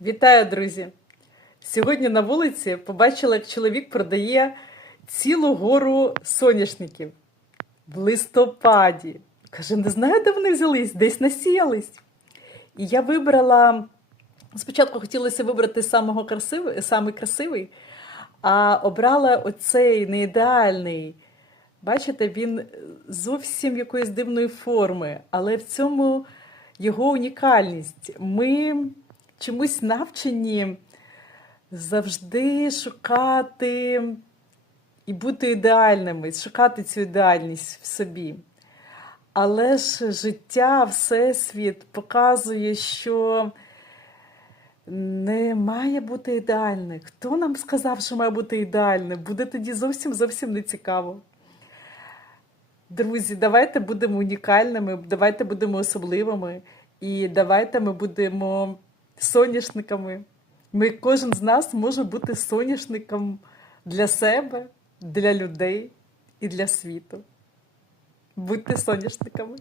Вітаю, друзі! Сьогодні на вулиці побачила, як чоловік продає цілу гору соняшників в листопаді. Каже, не знаю, де вони взялись, десь насіялись. І я вибрала. Спочатку хотілося вибрати самого красивий, самий красивий, а обрала оцей неідеальний. Бачите, він зовсім якоїсь дивної форми, але в цьому його унікальність. Ми чомусь навчені завжди шукати і бути ідеальними, шукати цю ідеальність в собі. Але ж життя, Всесвіт показує, що не має бути ідеальне. Хто нам сказав, що має бути ідеальне? Буде тоді зовсім зовсім не цікаво. Друзі, давайте будемо унікальними, давайте будемо особливими, і давайте ми будемо соняшниками. Ми, кожен з нас може бути соняшником для себе, для людей і для світу. Будьте соняшниками.